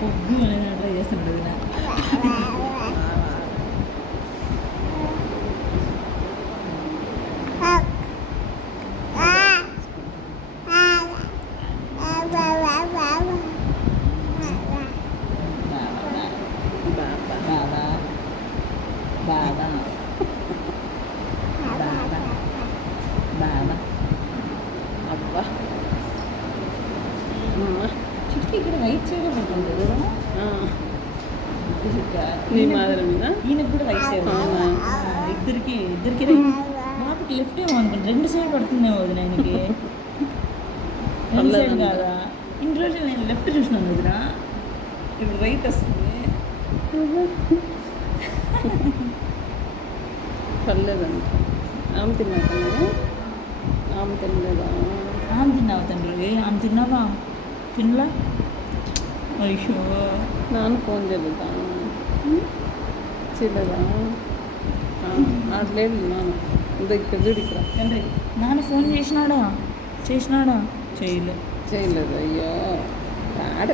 కొవ్వు అనేది ట్రై చేస్తున్నాడు వదిన. బాబా బాబా అబ్బా చుట్టూ ఇక్కడ రైట్ సైడ్ పడుతుంది నీ మాదిరిన ఈయనకు కూడా రైట్ సైడ్ ఇద్దరికి బాబుకి లెఫ్ట్ ఏమో అనుకోండి, రెండు సైడ్ పడుతుందేమో వదిన ఆయనకి. రెండు సైడ్ కాదా, ఇన్ని రోజులు నేను లెఫ్ట్ చూసినాను వదిన, ఇప్పుడు రైట్ వస్తుంది. పర్లేదంట. ఆమె తిన్నాక ఆమె తినలేదా? ఆమె తిన్నావా తండ్రి? ఆమె తిన్నావా? తినలా? అయ్యో నాన్న ఫోన్ చేయలేదా? చేయలేదా? అట్లేదు నాన్న ఇంత ఇక్కడ చూడు ఇక్కడ. తండ్రి నాన్న ఫోన్ చేసినాడా? చేయలేదు. అయ్యో ఆడ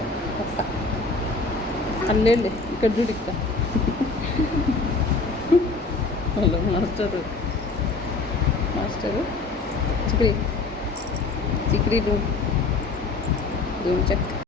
అల్లేలే ఇక్కడ చూడు ఇక్కడ. హలో మాస్టరు చిక్రీ రూమ్ చెక్.